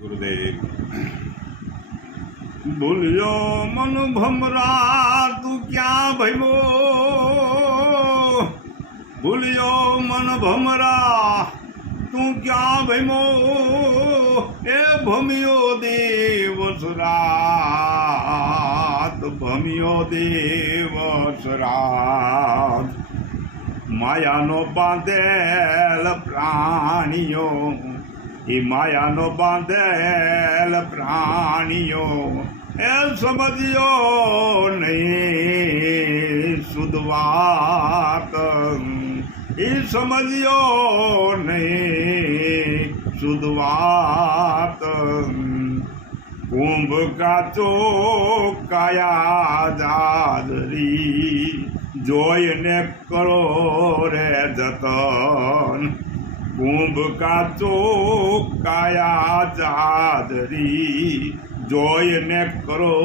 ગુરુદેવ ભૂલ્યો મન ભમરા તું ક્યાં ભયમો ભૂલ્યો મન ભમરા તું ક્યાં ભયમો એ ભમ્યો દેવ સુરાત ભમ્યો દેવ સુરાત માયાનો બાંધેલ પ્રાણીઓ એ માયાનો બાંધેલ પ્રાણીઓ એ સમજ્યો નહીં સુદવાત એ સમજ્યો નહીં સુદવાત કુંભ કાચો કાયા જાદરી જોઈને કરો રે જતન. કુંભ કાચો કાયા જાદરી, જોઈને કરો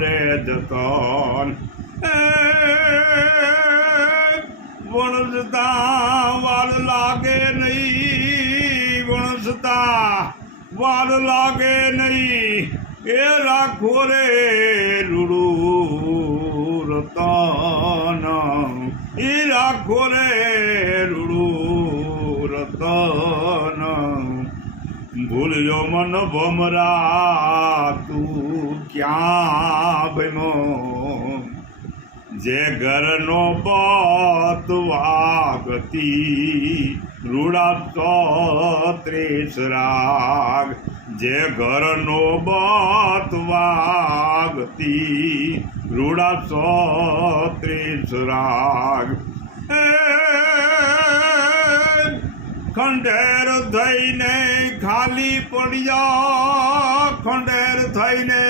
રે જતન. વણસતા વાલ લાગે નહીં, વણસતા વાલ લાગે નહીં. એ રાખો રે રૂડું રતન. એ રાખો રે ભૂલ્યો મન ભમરા, તું ક્યાં ભમો જે ઘરનો બત વાગતી, રૂડા ત્રીસ રાગ. જે ઘરનો બત વાગતી, રૂડા ત્રીસ રાગ. ખંડેર થઈને ખાલી પડ્યા, ખંડેર થઈને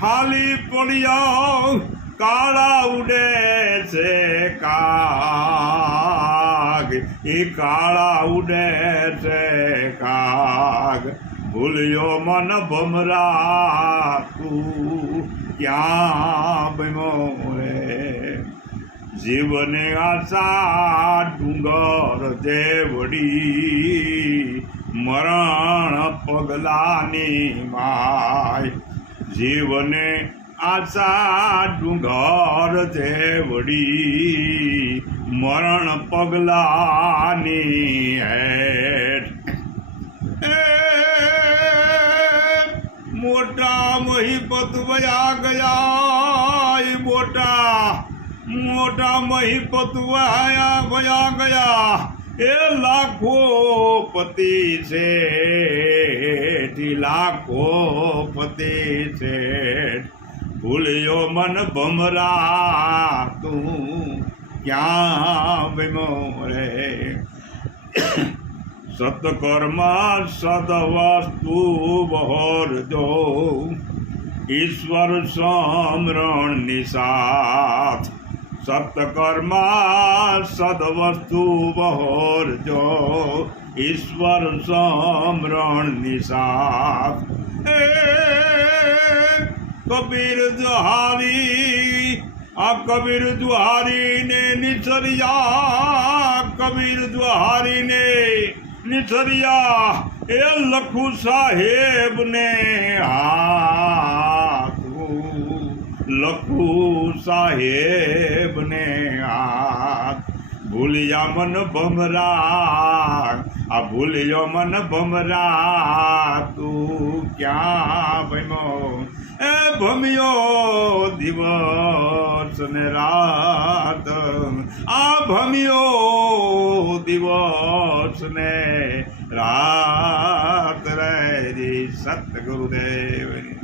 ખાલી પડ્યા, કાળા ઉડે છે કાગ. એ કાળા ઉડે છે કાગ. ભૂલ્યો મન ભમરા તું ક્યાં જીવને આશા, ડુંગર જેવડી, મરણ પગલાની માય. જીવને આશા, ડુંગર જેવડી, મરણ પગલાની મોટા મહીપત વયા ગયા મોટા મોટા મહીપત વયા વયા ગયા. એ લાખો પતિ છે લાખો પતિ છે. ભૂલ્યો મન ભમરા, તું ક્યાં વિમો રે? સતકર્મા સદવસ્તુ બહોરજો ઈશ્વર સમરણ નિસાથ સતકર્મા સદવસ્તુ બહોરજો ઈશ્વર સમરણ નિસાથ એ કબીર દુહારી આ કબીર દુહારીને નિસરિયા કબીર દુહારીને નિસરિયા એ લખુ સાહેબને હા લખુ સાહેબ ભૂલિયા મન ભમરા, આ ભૂલ્યો મન ભમરા, તું ક્યાં ભમો એ ભમ્યો દિવસ ને રાત, આ ભમ્યો દિવસ ને રાત રે સત ગુરુદેવની